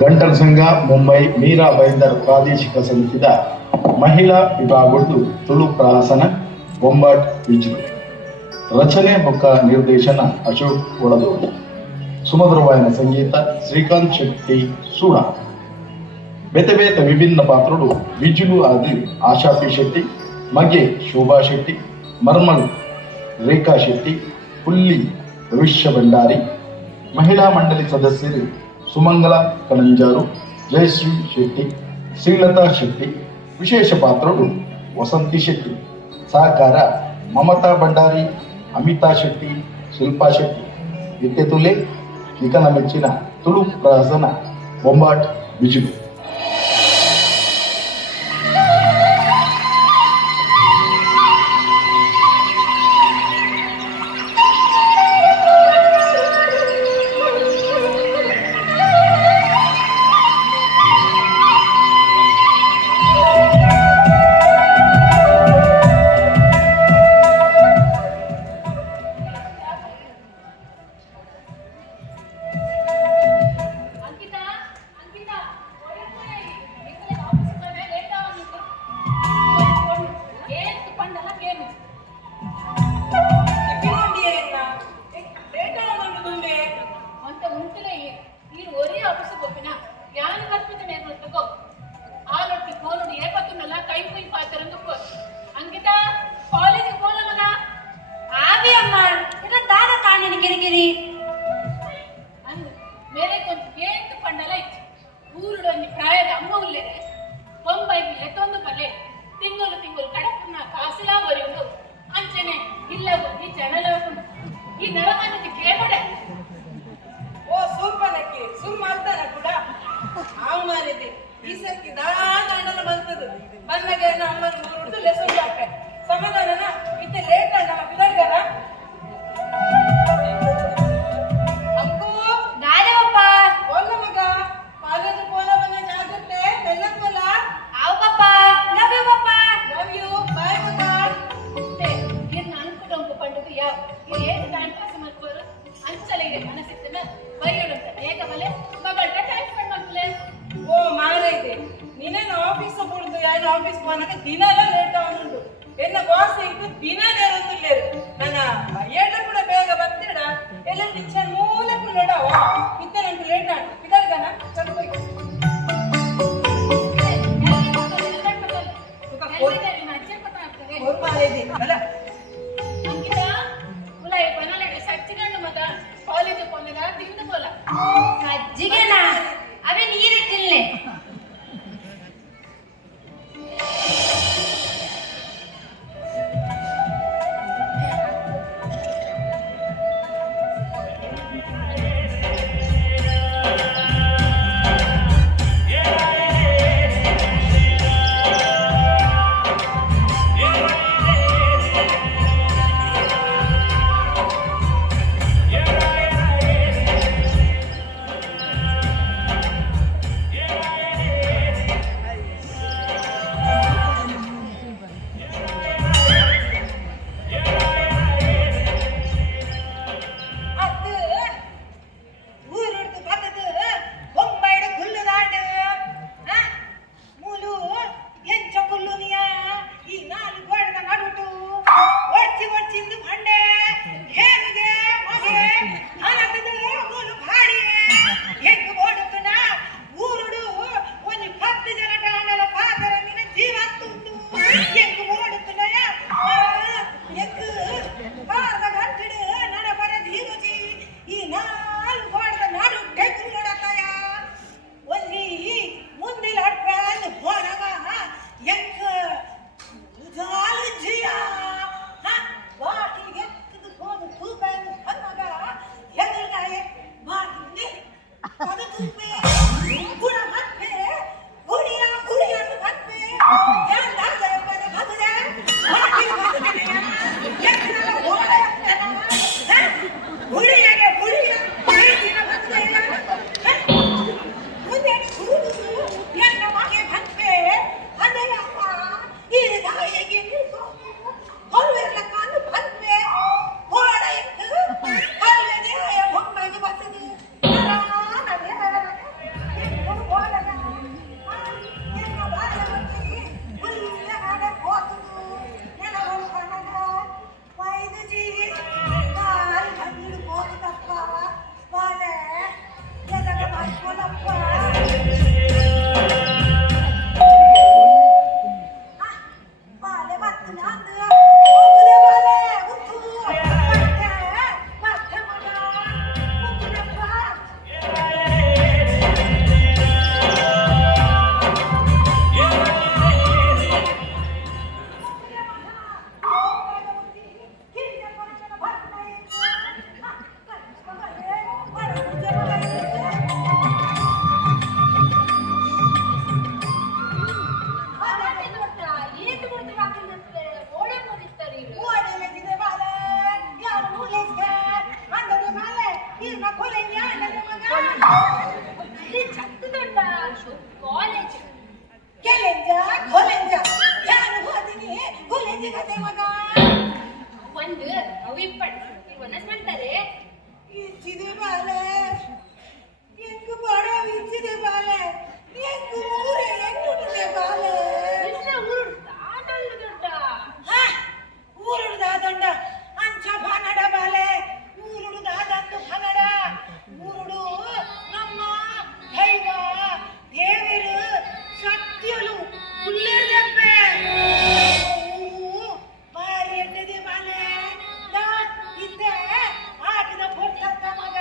ಗಂಟಲ ಸಂಘ ಮುಂಬೈ ಮೀರಾ ಬೈಂದರ್ ಪ್ರಾದೇಶಿಕ ಸಮಿತಿದ ಮಹಿಳಾ ವಿಭಾಗದ್ದು ತುಳು ಪ್ರಹಸನ ಬೊಂಬಾಟ್ ವಿಜೃ ರಚನೆ ಬೊಕ್ಕ ನಿರ್ದೇಶನ ಅಶೋಕ್ ಒಳದೂರು ಸುಮಧುರವಾಯನ ಸಂಗೀತ ಶ್ರೀಕಾಂತ್ ಶೆಟ್ಟಿ ಸೂಡ ಬೇತೆ ಬೇತೆ ವಿಭಿನ್ನ ಪಾತ್ರಗಳು ವಿಜುಲು ಆದಿ ಆಶಾ ಪಿ ಶೆಟ್ಟಿ ಮಗೆ ಶೋಭಾ ಶೆಟ್ಟಿ ಮರ್ಮಲ್ ರೇಖಾ ಶೆಟ್ಟಿ ಹುಲ್ಲಿ ಭವಿಷ್ಯ ಭಂಡಾರಿ ಮಹಿಳಾ ಮಂಡಳಿ ಸದಸ್ಯರು ಸುಮಂಗಲ ಕಣಂಜಾರು ಜಯಶ್ರೀ ಶೆಟ್ಟಿ ಶ್ರೀಲತಾ ಶೆಟ್ಟಿ ವಿಶೇಷ ಪಾತ್ರಗಳು ವಸಂತಿ ಶೆಟ್ಟಿ ಸಹಕಾರ ಮಮತಾ ಭಂಡಾರಿ ಅಮಿತಾ ಶೆಟ್ಟಿ ಶಿಲ್ಪಾ ಶೆಟ್ಟಿ ವಿದ್ಯತುಲೆ ನಿಖನ ಮೆಚ್ಚಿನ ತುಳು ಪ್ರಹಸನ ಬೊಂಬಾಟ್ ವಿಜುಲು. ಕೊಲೆಂಜ ಅಲ್ಲದ ಮಗ ಅಲ್ಲಿ ಚಂದ ದೊಡ್ಡ ಕಾಲೇಜ್ ಕೆಲೆಂಜ ಕೊಲೆಂಜ ಯಾರು ಹೋದಿನಿ ಕೊಲೆಂಜ ಕತೆ ಮಗ ಒಂದು ಅವಿಪ್ಪಡ್ ಇವನಸ್ ಮಾಡ್ತಾರೆ ಇಚ್ಚಿದೆ ಬಾಲೆ ಎಂಕು ಬಡ ಇಚ್ಚಿದೆ ಬಾಲೆ ಎಂಕು ಊರೇ ಎಂಟುಟಿದೆ ಬಾಲೆ ಇಲ್ಲ ಊರು ದಾದಲ್ಲ ದೊಡ್ಡ ಹಾ ಊರು ದಾದಂಡ ಅಂಚ ಭಾನಡ ಬಾಲೆ ಊರುಡು ದಾದಂದು ಭನಡ ಊರುಡು ನಮ್ಮ ದೈವ ದೇವರು ಸತ್ಯಲು ಉಲ್ಲೇದೆಪ್ಪೆ ಊರು ಬಾರಿ ಎಟ್ಟದೆ ಬಾಲೆ ನಾ ಇದ್ದೆ ಆಟದ ಪೊಟ್ಟಂತ ಮಗ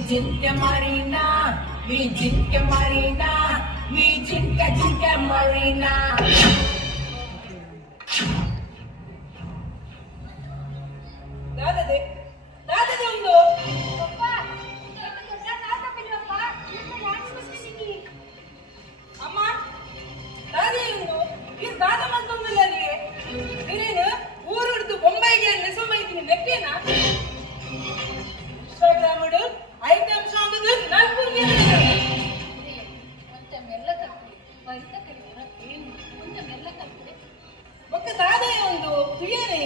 Jinka Marina, we Jinka Marina, we Jinka Marina. ದಾದದೆ ಒಂದು ಅಪ್ಪ ಅಮ್ಮ ದಾದಿ ಒಂದು ಈ ದಾದ ಮಂತೊಂದಿಲ್ಲ ನನಗೆ ನೀನೇನು ಊರು ಹಿಡಿದು ಬೊಂಬೈಗೆ ನೆಸೊಂಬೈತೀನಿ ನೆಟ್ಟೇನಾ ಇನ್ಸ್ಟಾಗ್ರಾಮ್ ಐಟಮ್ ಸಾಂಗ್ ನಾಲ್ಕು ಒಕ್ಕ ದಾದೆ ಒಂದು ಪ್ರಿಯನೇ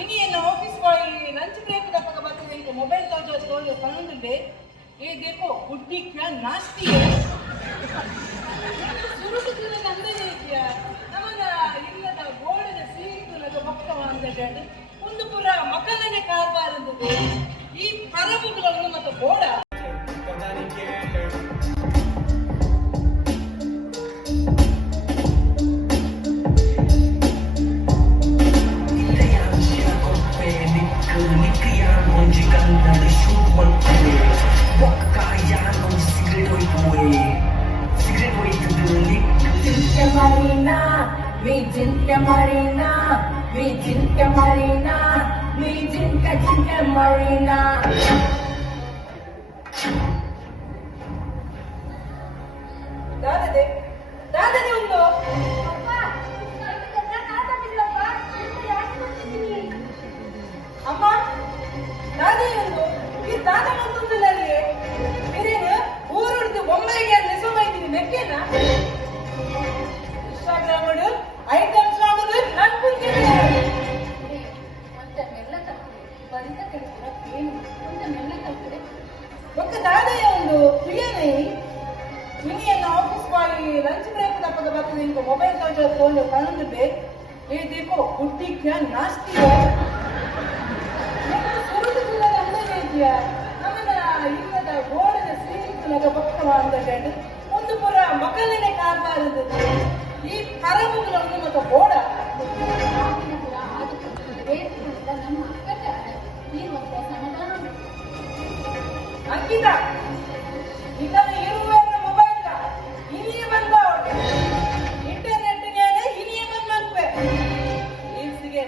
ಇನಿಯನ್ನು ಆಫೀಸ್ ಬಾಯ್ ಲಂಚ್ ಬ್ರೇಕ್ ತಪ್ಪಕ ಬರ್ತದೆ ಈಗ ಮೊಬೈಲ್ ತೋಜೋ ಕಣ್ಣುಂಡೆ ये देखो बुड्ढी क्या नाचती है शुरू से तुझे अंदर नहीं किया नमना इल्लದ ಗೋಡದ ಸೀಟುಲದ ಪಕ್ಕವ ಅಂತ ಒಂದು ಪುರ ಮಕ್ಕಳನ್ನೇ ಕಾರಬಾರದು ಈ ಪರಬುಗಳನ್ನು ಮತ್ತು ಗೋಡ Marina, we Jinka Marina, we Jinka Marina, we Jinka Marina. ದಾದದೆ ಒಂದು ಅಮ್ಮ ದಾದಿ ಒಂದು ಈ ದಾದ ಮಂತೊಂದಿಲ್ಲ ನನಗೆ ನೀನೇನು ಊರು ಹಿಡಿದು ಬೊಂಬೈಗೆ ನೆಸೊಂಬೈತೀನಿ ನೆಟ್ಟೇನಾ ಇನ್ಸ್ಟಾಗ್ರಾಮ್ ಐಟಮ್ ಸಾಂಗ್ ನಾಲ್ಕು ಒಕ್ಕ ದಾದೆಯ ಒಂದು ಪ್ರಿಯನೇ ಇನಿಯನ್ನು ಆಫೀಸ್ ಬಾಯ್ ಲಂಚ್ ಬ್ರೇಕ್ ತಪ್ಪಕ ಬರ್ತದೆ ಈಗ ಮೊಬೈಲ್ ತೋಜೋ ಕಣ್ಣುಂಡೆ ये देखो बुड्ढी क्या नाचती है शुरू से तुझे अंदर नहीं किया ನಮನ ಇಲ್ಲದ ಗೋಡದ ಸೀಟುಲದ ಪಕ್ಕವ ಅಂತ ಒಂದು ಪುರ ಮಕ್ಕಳನ್ನೇ ಕಾರಬಾರದು ಈ ಪರಬುಗಳನ್ನು ಮತ್ತು ಗೋಡ ಅಂಕಿತ ಇದನ್ನು ಇರುವ ಮೊಬೈಲ್ ಇನಿಯೇ ಬಂದ ಇಂಟರ್ನೆಟ್ಗೆ ಇನಿಯೇ ಬಂದ ರೀಲ್ಸ್ಗೆ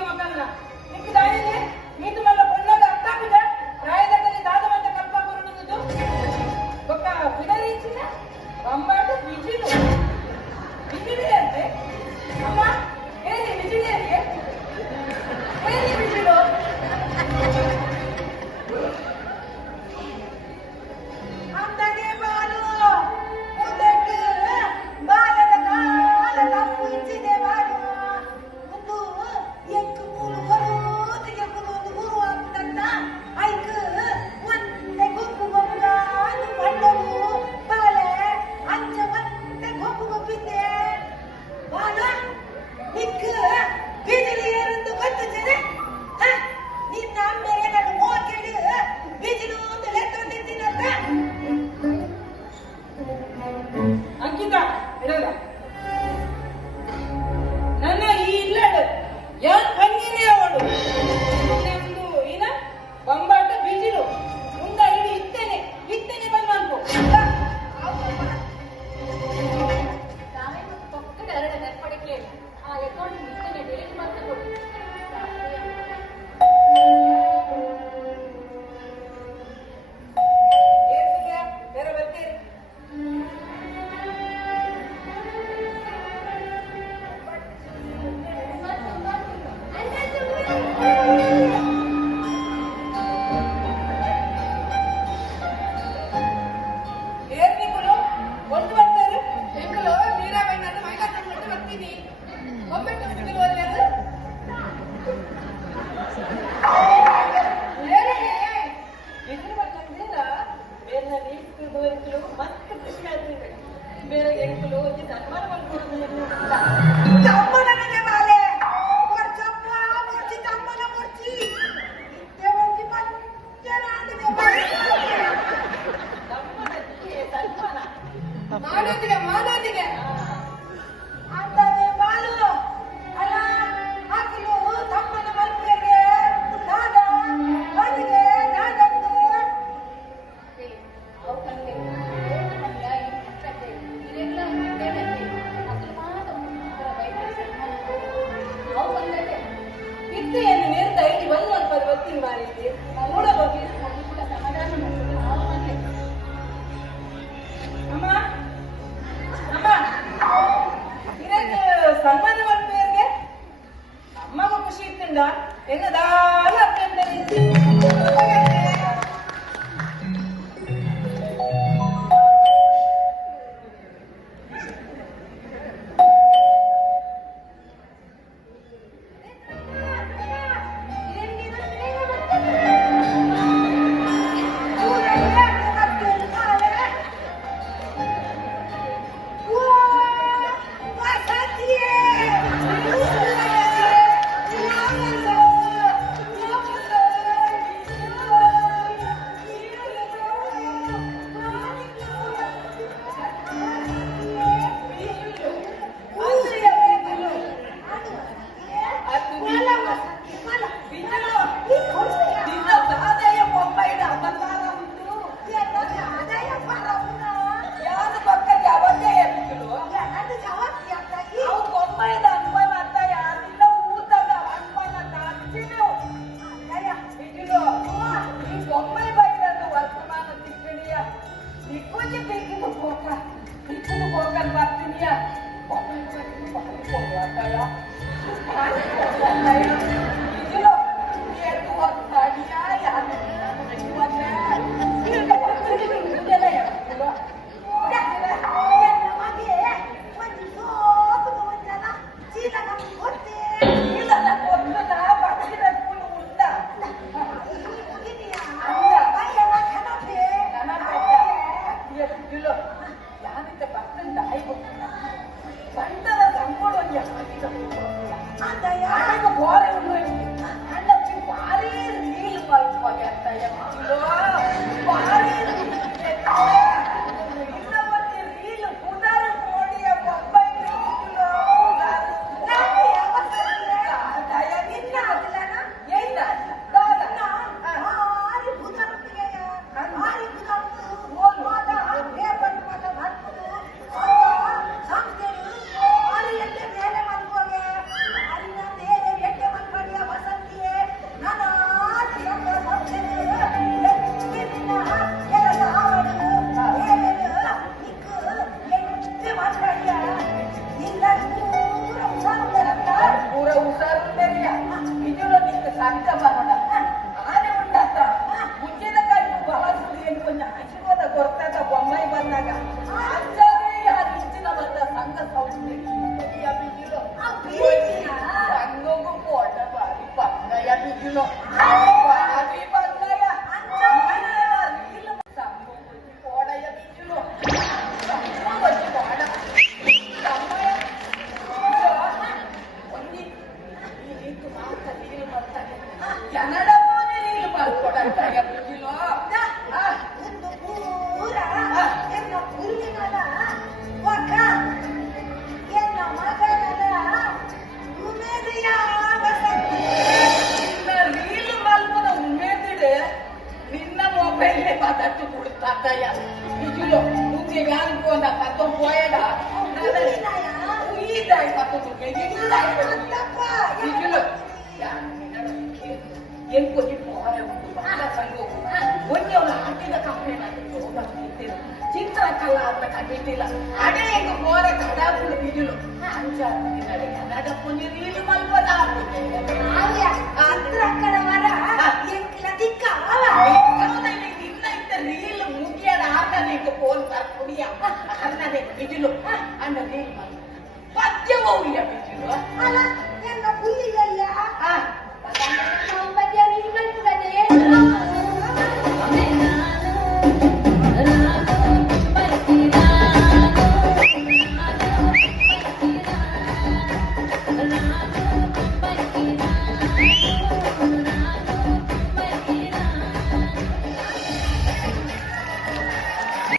ಮಕ್ಕಳನ್ನ ನಿಮ್ಗೆ ದಾಯಿದೆ ಮೀತು ಮಲ್ಲ ಬಣ್ಣದ ಅರ್ಥ ಆಗಿದೆ ಪ್ರಾಯದಲ್ಲಿ ದಾದವಂತ ಕಲ್ಪ ಬರುವುದು ಒಕ್ಕ ವಿಡರೀಚಿನ ಬಂಬಾಟ ಬಿಜಿಲು ಬಿಜಿಲಿ ಅಂತೆ ಅಮ್ಮ ಹೇಳಿ ಬಿಜಿಲಿ ಅಂತೆ ಹೇಳಿ ಬಿಜಿಲು ಅಂತಾನೆ ಬಾಲು ಮುಂದಕ್ಕೆ ಬಾಲದ ಕಾಲದ ಪುಂಚಿದೆ ಬಾಲು ಒಂದು ಎಕ್ಕು ಮೂರು ಬರೋದಿಗೆ ಒಂದು ಗುರು ಆಗ್ತಂತ ಐಕ್ ಒಂದೇ ಗೊಬ್ಬು ಗೊಬ್ಬುಗಾನು ಬಣ್ಣವು ಬಾಲೆ ಅಂಚ ಒಂದೇ ಗೊಬ್ಬು ಗೊಬ್ಬಿದ್ದೆ ಬಾಲ ನಿಕ್ಕ ಬಿಜಿಲಿ ಏರಂದು ಗೊತ್ತು ಜನ ನಿನ್ನ ಮೇಲೆ ನಾನು ಮೋಕೆಡಿ ಬಿಜಿಲು ಅಂತ ಲೆತ್ತೊಂದಿದ್ದೀನಂತ ಅಂಕಿತ ಇಡಲ್ಲ ನನ್ನ ಈ ಇಲ್ಲಡು ಯಾನ್ ಭಂಗಿನೇ ಅವಳು ಒಂದು ಏನ ಬಂಬಾಟ ಬೀಜಿರು ಮುಂದ ಇಡಿ ಇತ್ತೇನೆ ಬಂದು ಅನ್ಕೋ ಪಕ್ಕದ ಎರಡ ನೆರ್ಪಡಿಕೆ ಆ ಅಕೌಂಟ್ ಇತ್ತೇನೆ ಡಿಲೀಟ್ ಮಾಡ್ತಾ ಕೊಡು ಬೇರೆ ಬರ್ತೀರಿ ಏರ್ನಿಗಳು ಒಂದು ಬರ್ತಾರೆ ಎಂಕಲು ನೀರಾವರಿ ನಾನು ಮೈಲಾಟ ಮಾಡಿ ಬರ್ತೀನಿ ಒಬ್ಬಟ್ಟು ಸಿಗಲು ಅದು ಇದ್ರ ಬಂದಿಲ್ಲ ಬೇರೆ ನೀರು ಮಸ್ತ್ ಖುಷಿ ಆಗ್ತಿದೆ ಬೇರೆ ಎಂಕಲು ಒಂದು ಸನ್ಮಾನ ಮಾಡ್ಕೊಂಡು ಚಪ್ಪನನೆ ಮಾಲೆ ಚಪ್ಪ ಮುರ್ಚಿ ಚಪ್ಪನ ಮುರ್ಚಿ ದೇವಂತಿ ಪಂಚರಾಂಡಿಗೆ ಮಾಡೋದಿಗೆ ಅಂತಾನೆ ಬಾಲು ಅಲ್ಲ ಹಾಕಿಲು ಚಿಂತೆಯನ್ನು ನಿರ್ದ ಇಲ್ಲಿ ಒಂದು ಒಂದು ಗೊತ್ತಿನ ಮಾರಿದ್ದೆ ನೋಡಬಹುದು ಸಮಾಧಾನ ಅಮ್ಮ ಅಮ್ಮ ಇದಕ್ಕೆ ಸನ್ಮಾನ ಮಾಡ್ಬೇರ್ಗೆ ಅಮ್ಮಗೂ ಖುಷಿ ಇತ್ತುಂಡ ಎನ್ನದಾಲ ಅತ್ಯಂತ ಚಿತ್ರಕಲಾ ಅಂತ ಕರೀತಿಲ್ಲ ಅದೇ ಹೆಂಗ ಮೋರ ಕಡಾಪುಳು ಬಿಜುಲು ಅಂಚಾರ ರೀಲು ಮಲ್ಪದ